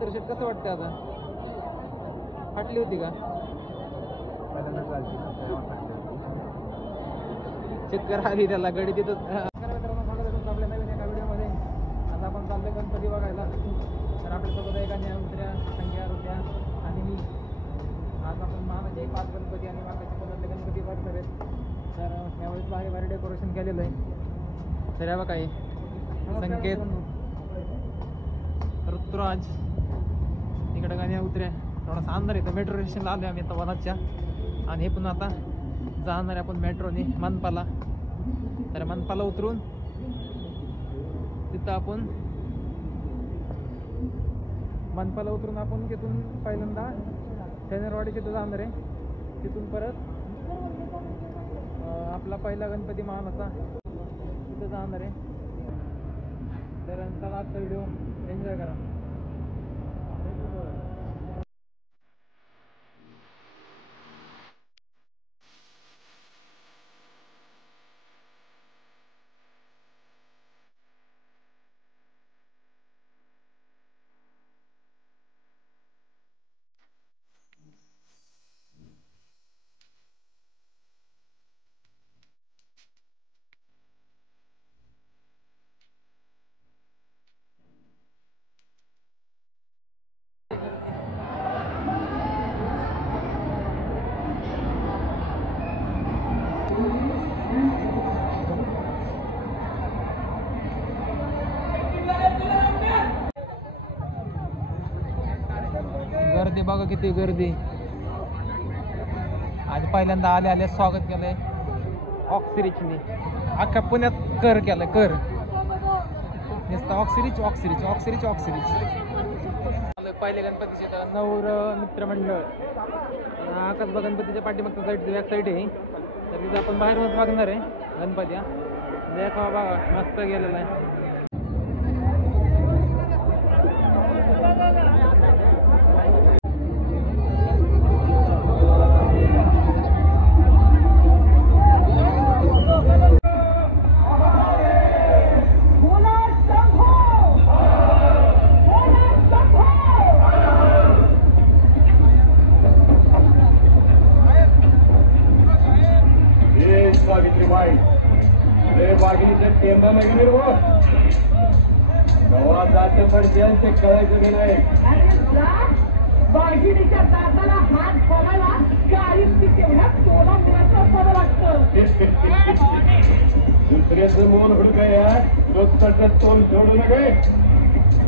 तर शेट कसं वाटतं आता? फाटली होती का? चक्कर आली त्याला गडी तिथं. आपल्या नवीन एका व्हिडिओमध्ये आता आपण चाललोय गणपती बघायला. तर आपल्यासोबत एका उतऱ्या संख्या रुपया आणि मी. आज आपण महाराजे 5 गणपती आणि मागाचे पदार्थ गणपती बघणार आहेत. तर यावेळेस भारी भारी डेकोरेशन केलेलं आहे. तर या बघा हे संकेत, ऋतुराज, इकडं गाण्या उतऱ्या. थोडासा अंधार येतं. मेट्रो स्टेशनला आलो आम्ही आता वनाच्या. आणि हे पुन्हा आता जाणार आहे आपण मेट्रोने मनपाला. तर मनपाला उतरून तिथं आपण तिथून पहिल्यांदा शनिवारवाडी तिथं जाणार आहे. तिथून परत आपला पहिला गणपती महानाचा तिथं जाणार आहे. तर चला आजचा व्हिडिओ एन्जॉय करा. गर्दी बघा किती गर्दी. आणि पहिल्यांदा आले स्वागत केलंय ऑक्सिरिचने. अख्ख्या पुण्यात कर केलंय. कर नुसतं ऑक्सिरिच. पहिले गणपतीचे तर नवर मित्रमंडळ आकाशबा गणपतीच्या पाठीमागच्या साईड बॅक साईड आहे. तर तिथं आपण बाहेरूनच बघणार आहे गणपती. देखा बघा मस्त गेलेला आहे. वाघिणीच्या दाताला हात बघायला गाडीची तेवढ्या सोळा मिळाचा बरं लागतं. दुसऱ्याचं मोल हुडकाया रोजचं तोल सोडू नये.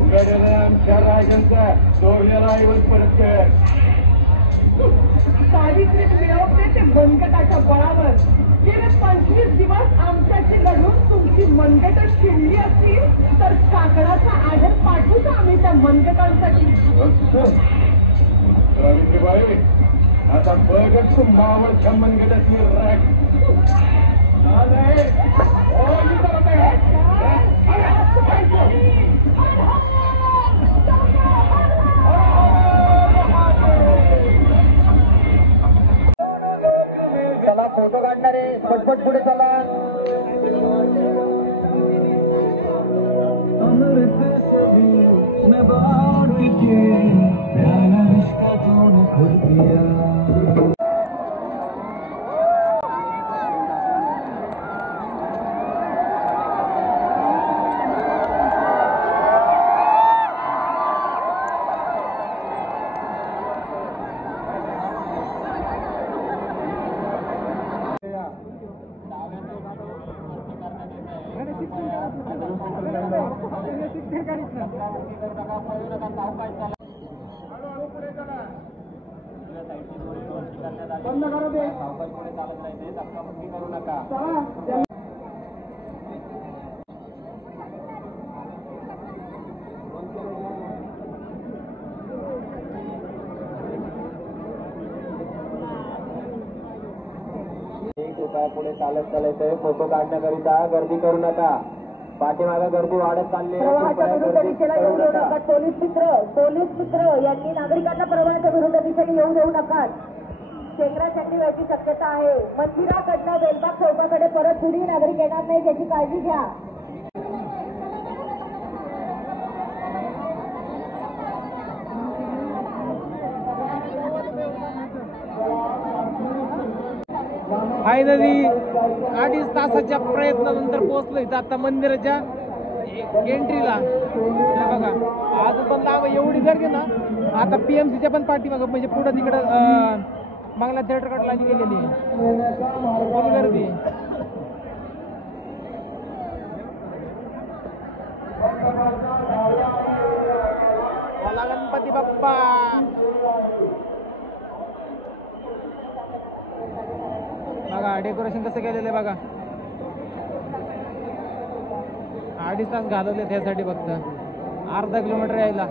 उघड्याला आमच्या राजांचा चोरलेला ऐवज परत कर. सावित्रीत मिळवते ते मनगटाच्या बळावर. गेले 25 दिवस आमच्याशी लढून तुमची मनगट शिरली असतील तर काकडाचा आडर पाठवूच आम्ही त्या मनगटांसाठी. सावित्रीबाई आता बघत तू मावळच्या मनगटाची राख. चला फोटो काढणारे पटपट पुढे चला. अमृत सभी मैं बांट के प्याला इश्क तूने खुद दिया. बंद करू दे. पुढे चालत नाही. धक्काबुक्की करू नका. पुढे चालत चालायचंय. फोटो काढण्याकरिता गर्दी करू नका. पाठीमागे गर्दी वाढत चालली. पोलीस मित्र यांनी नागरिकांना प्रवाहाच्या विरुद्ध दिशेने येऊ देऊ नका. चेंगराचेंगरी व्हायची शक्यता आहे. मंदिराकडनं बेलबाग चौकाकडे परत कुणी नागरिक येणार नाही याची काळजी घ्या. फायनली 2.5 तासाच्या प्रयत्नानंतर पोहोचलो इथं आता मंदिराच्या एंट्रीला. बघा अजून पण लांब एवढी गर्दी ना. आता PMCच्या पण पाठीमागं म्हणजे पुढं तिकडं बांगला थिएटरकडे लाईन गेलेली आहे. फुल गर्दी. बोला गणपती बाप्पा. बघा डेकोरेशन कसं केलेलं आहे बघा. 2.5 तास घालवले त्यासाठी फक्त अर्धा किलोमीटर यायला.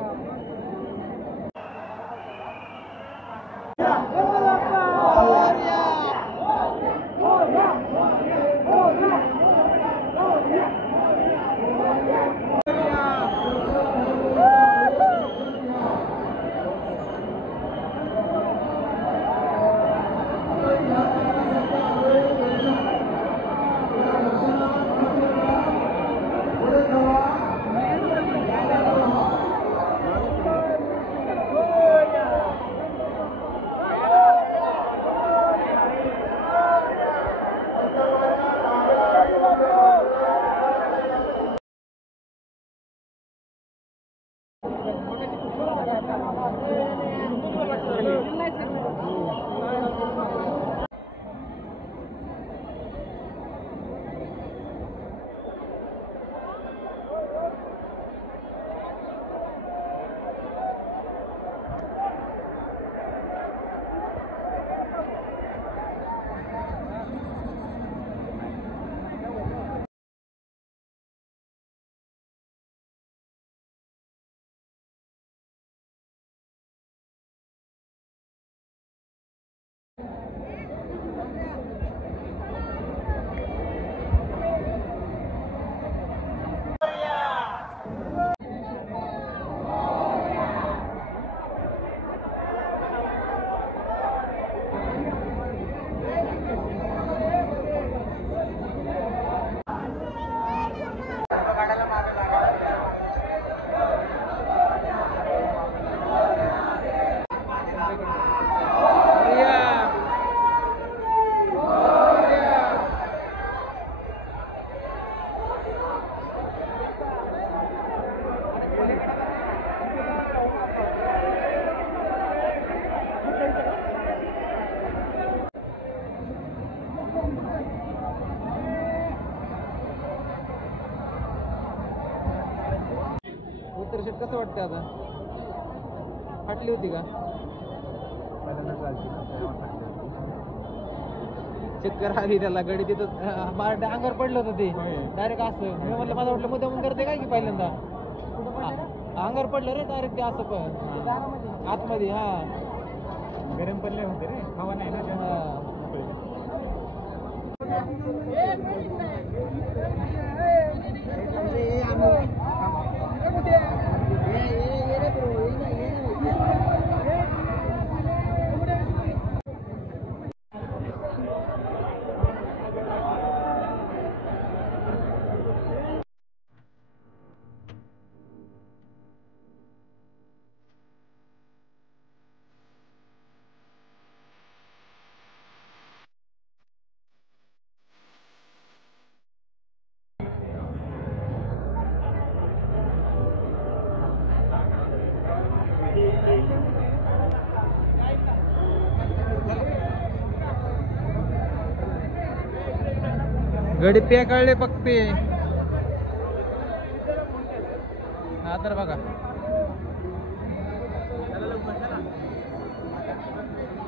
उत्तर शेट कसं वाटतं आता? फाटली होती का? चक्कर आली त्याला. गडी तिथं अंगावर पडलं होतं ते डायरेक्ट असं. मी म्हटलं माझं वाटलं मध्ये म्हणून करते काय की पहिल्यांदा अंगावर पडलं रे डायरेक्ट ते असं पण आतमध्ये. हा गरम पडले होते रे. हवा नाही ना. गडी पेकाळले फक्त. हा तर बघा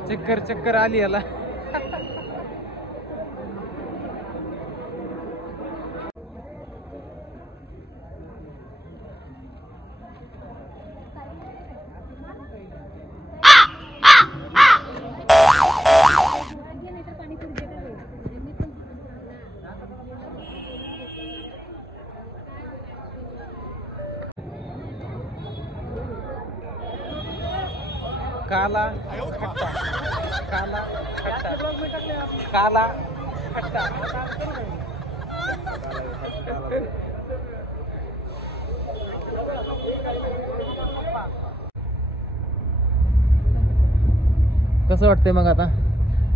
चक्कर चक्कर आली याला. काला खट्टा, काला खट्टा, काला खट्टा. कसं वाटतंय मग आता?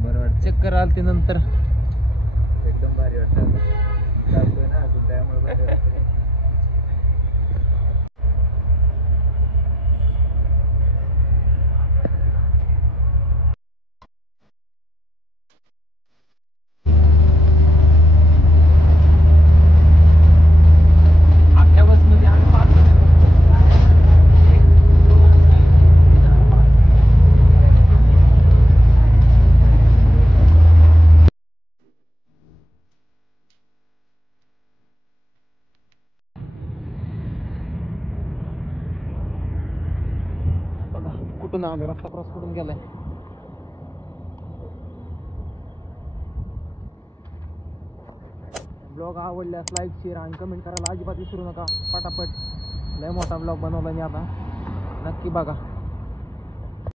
बरं वाटतं. चक्कर आलती नंतर पुन्हा आम्ही रस्ता क्रॉस करून गेलाय. ब्लॉग आवडल्यास लाईक शेअर आणि कमेंट करायला अजिबात विसरू नका. पटापट लय मोठा ब्लॉग बनवला मी आता, नक्की बघा.